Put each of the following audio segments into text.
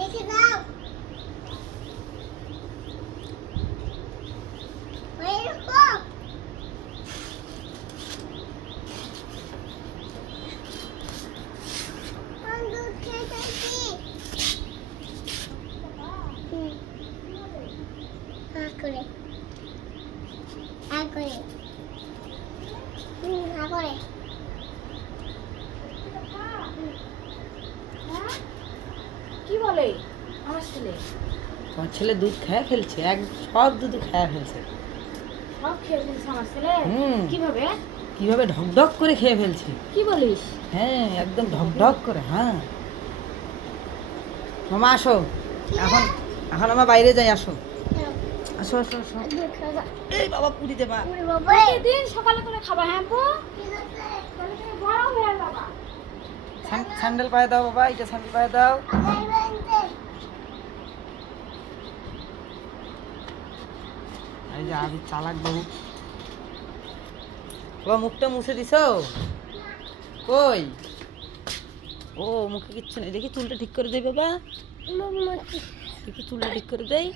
দেখে দাও ওই রকম আমি দুধ খেয়ে যাচ্ছি করে করে করে কি বলে আমার ছেলে? তোমার ছেলে দুধ খেয়ে ফেলছে, সব দুধ খেয়ে ফেলছে। সব খেয়ে ফেলছে আমার ছেলে? কিভাবে? কিভাবে ঢকঢক করে খেয়ে ফেলছে। কি বলিস? হ্যাঁ, একদম ঢকঢক করে। হ্যাঁ মামা আসো, এখন এখন আমরা বাইরে যাই। আসো আসো আসো আসো। এই বাবা পুরি দেবা। প্রতিদিন সকালে করে খাবা? হ্যাঁ আপু, বড় হয়ে যাবা। স্যান্ডেল পায়ে দাও বাবা, এটা স্যান্ডেল পায়ে দাও। এই যে আমি চালাক বাবু। বাবা মুখটা মুছে দিছো? কই? ও মুখে কিচ্ছু নেই। দেখি চুলটা ঠিক করে দেই বাবা, দেখি চুলটা ঠিক করে দেই।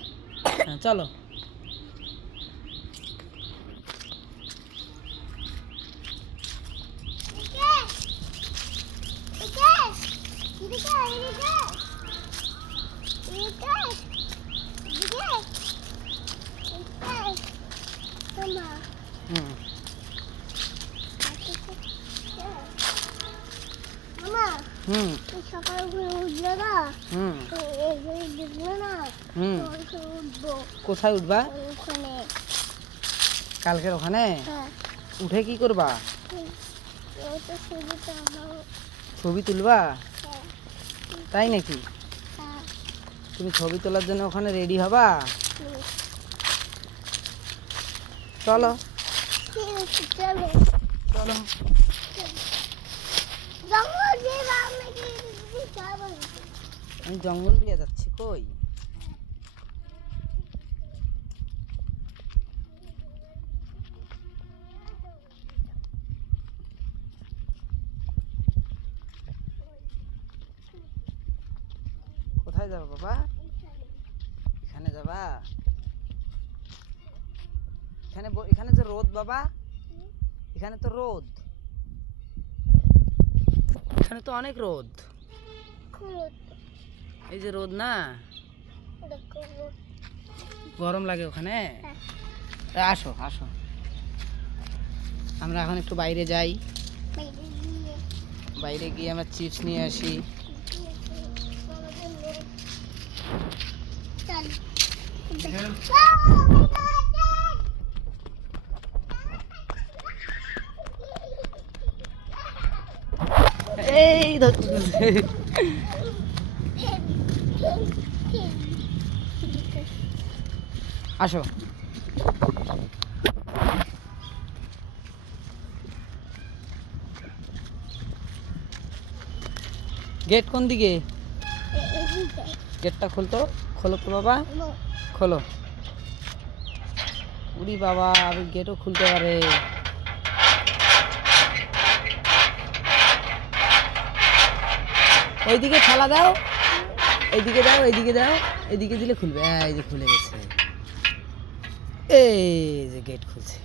হ্যাঁ চলো। হুম হুম সকাল করে উঠলে না হুম দেখলে না হুম উঠবো কোথায় উঠবা? ওখানে। কালকের ওখানে হ্যাঁ উঠে কি করবা? ওটা ছবিটা আমার। ছবি তুলবা? হ্যাঁ তাই নাকি? হ্যাঁ তুমি ছবি তোলার জন্য ওখানে রেডি হবা? চলো ঠিক আছে চলো। চলো। জঙ্গল দিয়ে আমাকে যাবো। আমি জঙ্গল দিয়ে যাচ্ছি। কই? কোথায় যাবা বাবা? এখানে যাবা? এখানে যে রোদ বাবা, এখানে তো রোদ, এখানে তো অনেক রোদ। এই যে রোদ না, গরম লাগে ওখানে। তা আসো আসো, আমরা এখন একটু বাইরে যাই। বাইরে গিয়ে আমরা চিপস নিয়ে আসি। এই ধরতে আসো। গেট কোন দিকে? গেটটা খুলতো, খোলো তো বাবা, খোলো। উড়ি বাবা, আমি গেটও খুলতে পারে। ওইদিকে ঠেলা দাও, এইদিকে দাও, এইদিকে দাও, এইদিকে দিলে খুলবে। এই যে খুলে গেছে, এই যে গেট খুলছে।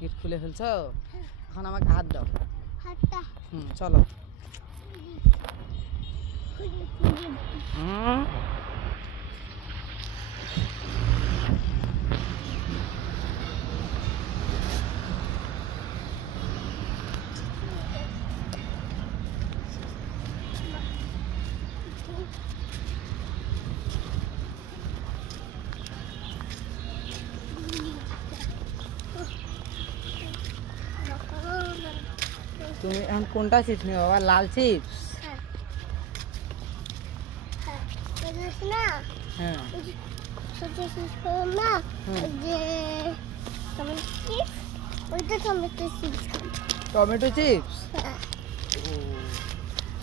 গেট খুলে ফেলছো? এখন আমাকে হাত দাও। চলো। তুমি এখন কোনটা চিপস নিবে বাবা? লাল চিপস? হ্যাঁ টমেটো চিপস।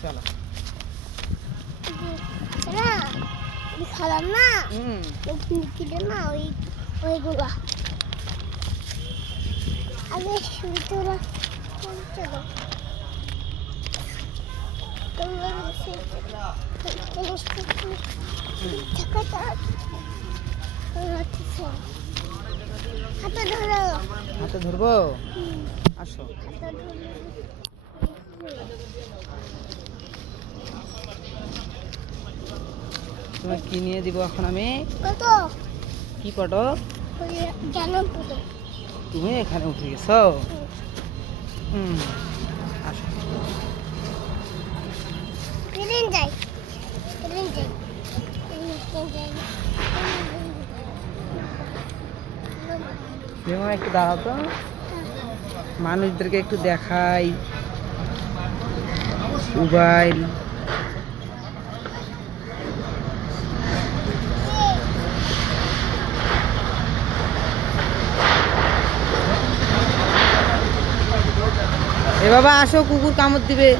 চলো খালাম না কিনে না ওইগুলা আগে সুতরা চলো তোমার হাতে ধরো হাতে ধরবো আসো হাতে ধরো তোমাকে কি নিয়ে দিব এখন আমি কত কি পটক জানো কত তুমি এখানে উঠে গেছো হুম আসো ট্রেন যাই ট্রেন যাই ট্রেন যাই যেমন একটু দাঁড়াও তো মানুষদেরকে একটু দেখাই মোবাইল এ বাবা আসো কুকুর কামড় দিবে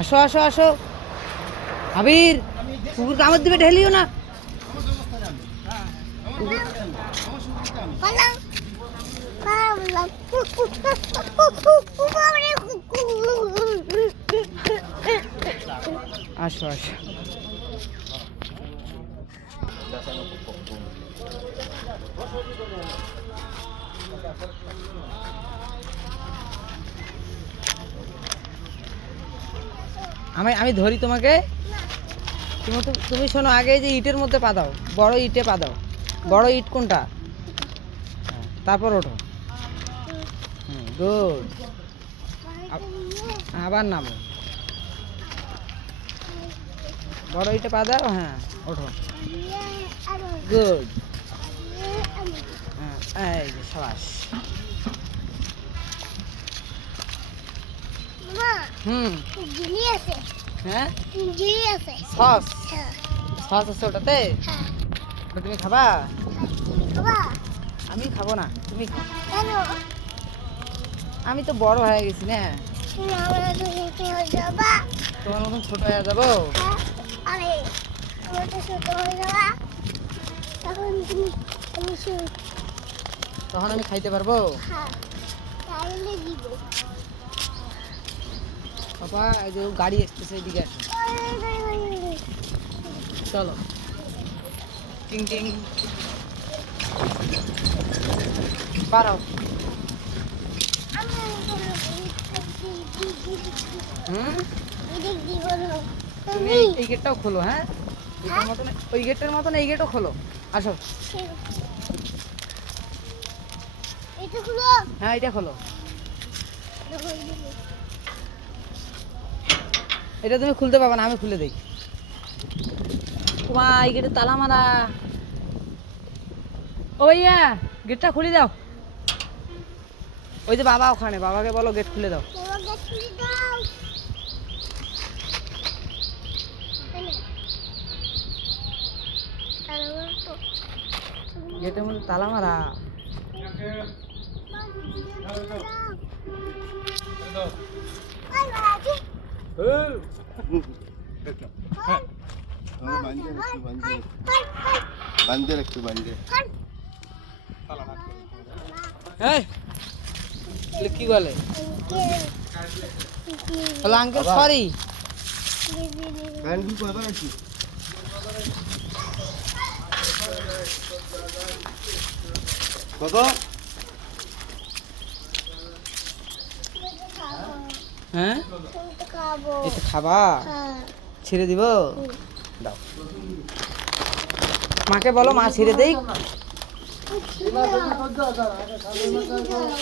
আসো আসো আসো আবির কুকুর কামড় দিবে ঢেলিও না পালা পালা আসো আসো আমি আমি ধরি তোমাকে তুমি শোনো আগে যে ইটের মধ্যে পা দাও বড় ইটে পা দাও বড় ইট কোনটা হ্যাঁ, তারপর ওঠো গুড আবার নামো বড় ইটে পা দাও হ্যাঁ ওঠো গুড হ্যাঁ এই যে সাবাস হুম জিলি আছে হ্যাঁ জিলি আছে সস হ্যাঁ সস আছে ওটাতে হ্যাঁ তো তুমি খাবা বাবা আমি খাবো না তুমি খাও কেন আমি তো বড় হয়ে গেছি না আমরা তুমি কি হয়ে যাবা তোমার মতন ছোট হয়ে যাবো হ্যাঁ আরে আমার তো ছোট হয়ে যাবা তখন তুমি আমি তখন আমি খাইতে পারবো হ্যাঁ তাহলে দিব বাবা এই যে গাড়ি আসতেছে এদিকে আসো চলো টিং টিং পারাও হুম তুমি এই গেটটাও খোলো হ্যাঁ এটার মতন ওই গেটের মতন এই গেটও খোলো আসো এটা হলো হ্যাঁ এটা খোলো এটা তুমি খুলতে পারবে না আমি খুলে দিই তোমার এই গেটে তালা মারা ও ভাইয়া গেটটা খুলে দাও ওই যে বাবা ওখানে বাবাকে বলো গেট খুলে দাও গেটের মধ্যে তালা মারা বান্ধে রাখতে বান্ধে হ্যাঁ কি বলে হ্যালো আঙ্কেল সরি বান্ধি কয়বার আছি কত হ্যাঁ খাবো এটা খাবা হ্যাঁ ছেড়ে দিব দাও মাকে বলো মা ছেড়ে দেই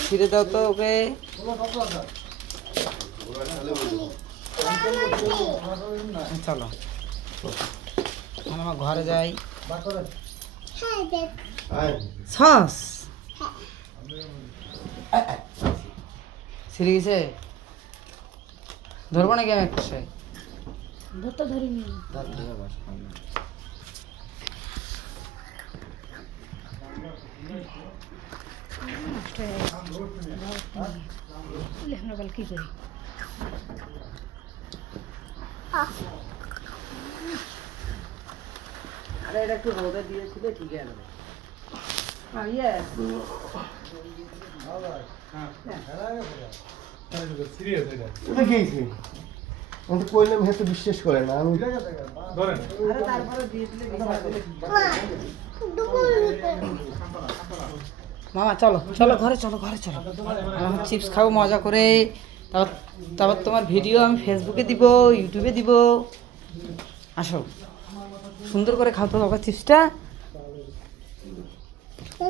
ছেড়ে দাও তো ওকে চলো এখন আমার ঘরে যাই হ্যাঁ দেখ সস ছিঁড়ে গেছে ধরবো নাকি আমি একটা ধরতে ধরিনি আমরা বল কি করি আরে এটা একটু রোদে দিয়েছিলে ঠিক আছে ইয়ে এটা খেয়েছি আমি তো কইলাম হ্যাঁ তো বিশ্বাস করে না আমি আরে তারপরে দিয়ে দিলে মামা চলো চলো ঘরে চলো ঘরে চলো আমি চিপস খাবো মজা করে। তারপর তোমার ভিডিও আমি ফেসবুকে দিব, ইউটিউবে দিব। আসো সুন্দর করে খাও তো বাবা চিপসটা।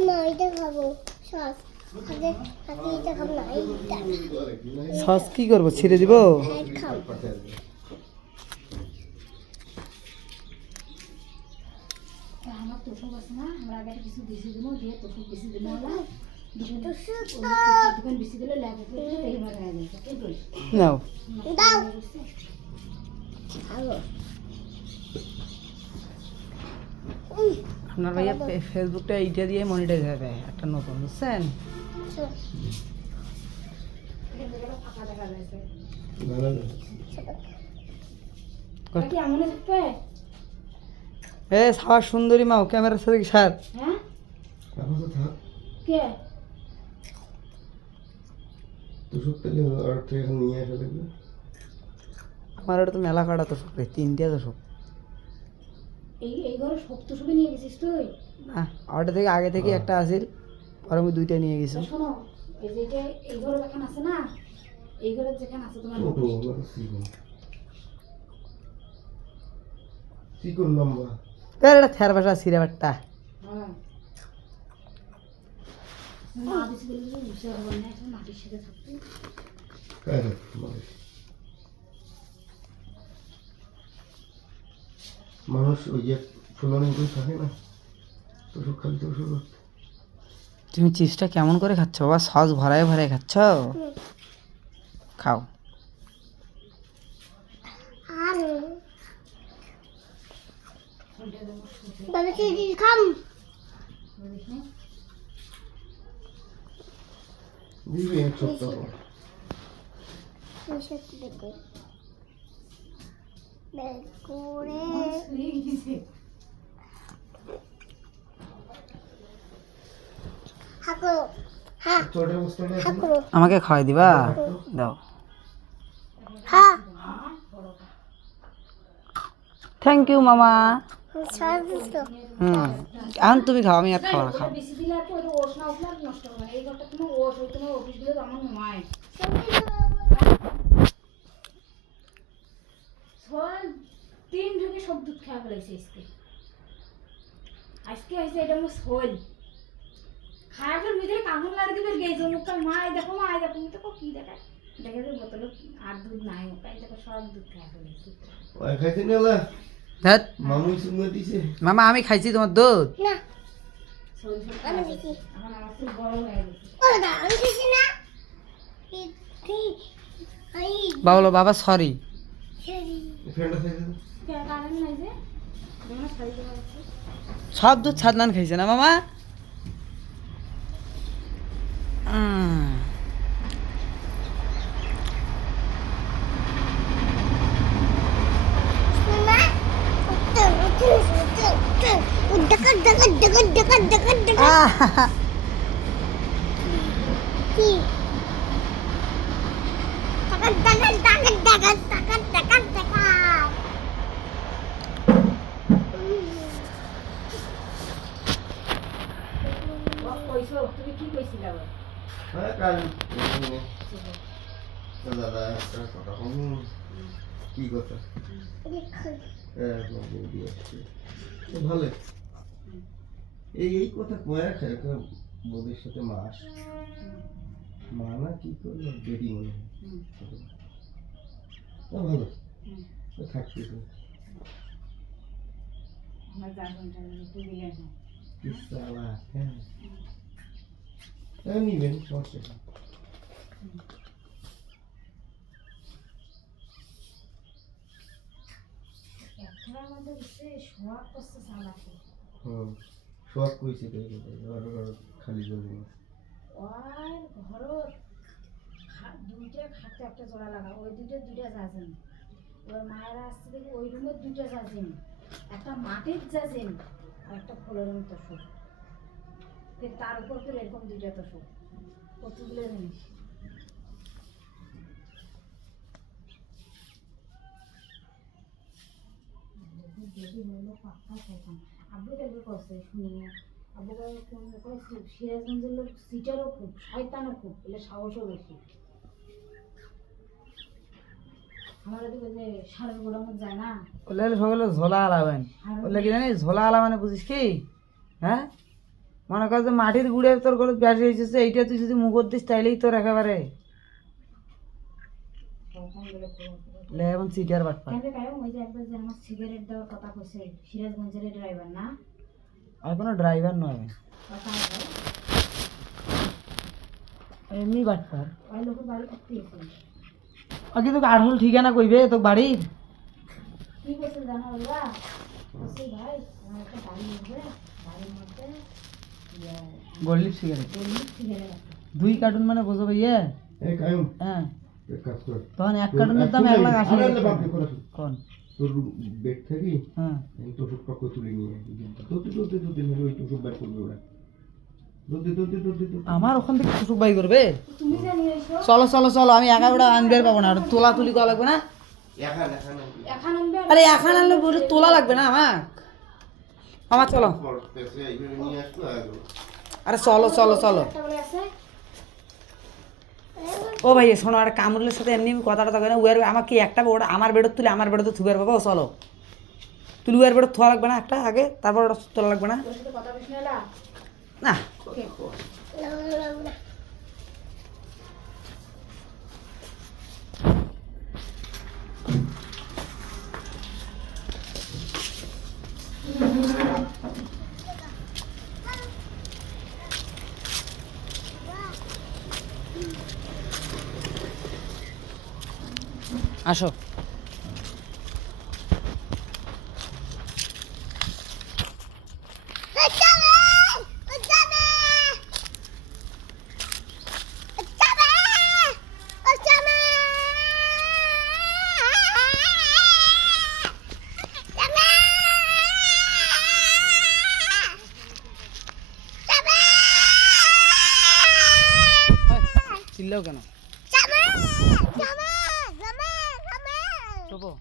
না এটা খাবো সস আগে আগে এটা খাবো না এইটা সস কি করবো, ছিঁড়ে দিব? হ্যাঁ খাও আমার তোষক আছে না, আমরা আগে কিছু বেশি দিব, দিয়ে তোষক বেশি দিব না, দোকান বেশি দিলে লাগে তেল মারা যায়। কি করিস? নাও দাও খাবো আপনার ভাইয়া ফেসবুকটা এইটা দিয়ে মনিটাইজ হবে একটা নতুন, বুঝছেন? ফাঁকা দেখা যাচ্ছে। ভালো এটা কি এমন দেখতে? এ সারা সুন্দরী মাও ক্যামেরার সাথে কি সার? হ্যাঁ এখন তো থাক কে? তো সব তেলে আর তো এখন নিয়ে আসা লাগবে আমার ওটা তো মেলা কাটা তো সব, তিনটে তো সব এই ঘরে সব তোষকে নিয়ে গেছিস তুই? না, ওটা থেকে আগে থেকে একটা আসিল, পরে আমি দুইটা নিয়ে গেছি। শোনো, এই যে এটা এই ঘরে যেখানে আছে না, এই ঘরে যেখানে আছে তোমার ছোট আমার চিকন লম্বা এটা থের বাসা সিরাবারটা। হ্যাঁ মা বেশি বলে যে উষা হবে না, এখন মাটির সাথে থাকতে। কার মানুষ ওই যে ফুলনি করে থাকে না তো সব খালি তো সব তুমি চিপসটা কেমন করে খাচ্ছ বাবা? সস ভরায় ভরায় খাচ্ছ? খাও। আর বাবা চিজ খাম দিবি এক সপ্তাহ মিশাতে দেখো বের করে হাকো হ্যাঁ ছোটের বস্তাটা আছে না? হাকো আমাকে খাওয়াই দিবা? দাও। হ্যাঁ থ্যাংক ইউ মামা। সস দিছো এখন তুমি খাও, আমি আর খাওয়া খাও। বেশি দিলে আর কি ওটা ওষ না উঠলে আর নষ্ট হবে না। এই ঘরটা তোমার ওষ, ওই তোমার অফিস দিলে আমার নয়। ছয় 3 ঢুকে সব দুধ খাওয়া ফেলেছে আজকে। আজকে হয়েছে এটা আমার শোল খাওয়া ফেল মিঠে কামড় লাগি দিবে গেছে মুখটা। মা এই দেখো, মা এই দেখো, মুখটা কি দেখায়, দেখে যে বোতলে আর দুধ নাই, মুখটা এই দেখো সব দুধ খাওয়া ফেলেছে। ওই খাইতে নিলা ধ্যাৎ, মামুই সুন্দর দিছে মামা আমি খাইছি তোমার দুধ। না শোল শোল আমি দেখি এখন আমার খুব বড় হয়ে গেছে। ও না আমি দেখি না আই বাবলো বাবা সরি। সরি ফ্রেন্ড আছে কারণ নাই যে তোমার শাড়ি দেওয়া আছে। সব দুধ ছাদনান খাইছে না মামা? শোনা কি কইছো তুমি কি কইছিলা? হ্যাঁ কাল দাদা একটা কথা কি কথা দিয়ে আসছে ভালো এই কথা কয়া খায় বউদের সাথে মাস মা না কি করলো বেডি মনে হয় ভালো থাকছি তো আমার জানটা তুই দিলে না। কি সালা হ্যাঁ নিবেন সমস্যা নেই এখন আমাদের সে শোয়া করছে সালাতে। শখ কইছে খালি জমি আর ঘর দুইটা খাটে একটা জোড়া লাগা, ওই দুইটা যাচ্ছেন। ওর মায়েরা আসছে দেখি ওই রুমের দুইটা যাচ্ছেন, একটা মাটির যাচ্ছেন আর একটা ফলের মতো সব। তার উপর তো এরকম দুইটা তো শো কতগুলো জিনিস যদি হলো পাক্কা খাইতাম আব্বু দেখবে করছে শুনি আব্বু সিরাজগঞ্জের লোক সিটারও খুব শয়তানও খুব এলে সাহসও বেশি আমার ওদিকে যে সারের গোলামত যায় না ওলে সকলে ঝোলা আলাবেন ওলে কি জানিস ঝোলা আলা মানে বুঝিস কি হ্যাঁ মনে কর যে মাটির গুড়ে তোর গলত ব্যাস হয়েছে এইটা তুই যদি মুখর দিস তাইলেই তোর একেবারে লে এখন সিটার বাটপা কেন কায়ম ওই যে একবার যে আমার সিগারেট দেওয়ার কথা কইছে সিরাজগঞ্জের ড্রাইভার না আর কোনো ড্রাইভার নয় কথা এমনি বাটপার ওই লোকের বাড়ি করতে গেছে আগে তোকে আড়হল ঠিকানা কইবে তোর বাড়ির কি করছে জানো ওরা বলছে ভাই আমার একটা গাড়ি উঠবে গাড়ির মধ্যে গোল্ড সিগারেট সিগারেট 2 কার্টুন মানে বুঝো ভাইয়া এই কায়ুম হ্যাঁ এক কাজ কর তখন 1 কার্টুনের দাম 1,80,000 আরে বাপরে করে কোন তোর বেড থেকে হ্যাঁ এই তোষক পাকো তুলে নিয়ে দুধ হলো ওই তোষক বের করবে ওরা দুধ আমার ওখান থেকে কুসুক বাই করবে তুমি জানি এসো চলো চলো চলো আমি একা ওটা আনবে পাবো না তোলা তুলি করা লাগবে না এখন আনবে আরে এখন আনলে বলে তোলা লাগবে না আমার চলো করতেছে এইভাবে নিয়ে আসলো আরে চলো চলো চলো একটা বলে আছে ও ভাই শোনো আর কামরুলের সাথে এমনি আমি কথাটা থাকে না ওয়ার আমাকে একটা ওটা আমার বেডত তুলে আমার বেডত থুবের বাবা চলো তুলি ওয়ার বেডত থোয়া লাগবে না একটা আগে তারপর ওটা তোলা লাগবে না তোর সাথে কথা বলিস না না আসো চিল্লাও কেন চোপো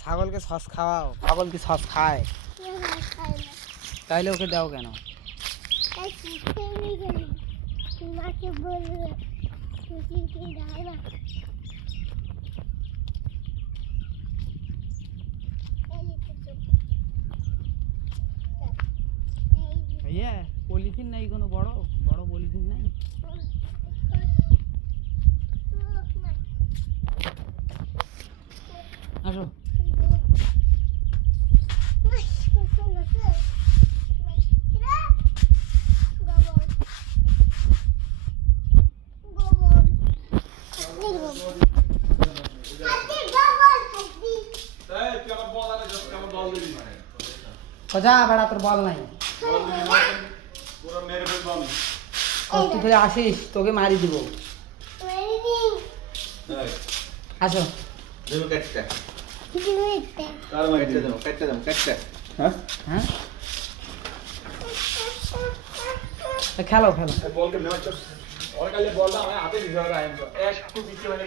ছাগলকে সস খাওয়াও ছাগল কি সস খায় তাইলে ওকে দাও কেন মাকে বলবে তুই দাঁড়া না ভাইয়া পলিথিন নাই কোনো বড় বড় পলিথিন নাই আসো যা বেড়া তোর বল নাই তুই ফেলে আসিস তোকে মারি দিব আসো হ্যাঁ খেলো খেলো বলকে বলটা আমার হাতে দিতে হবে একটু বিক্রি মানে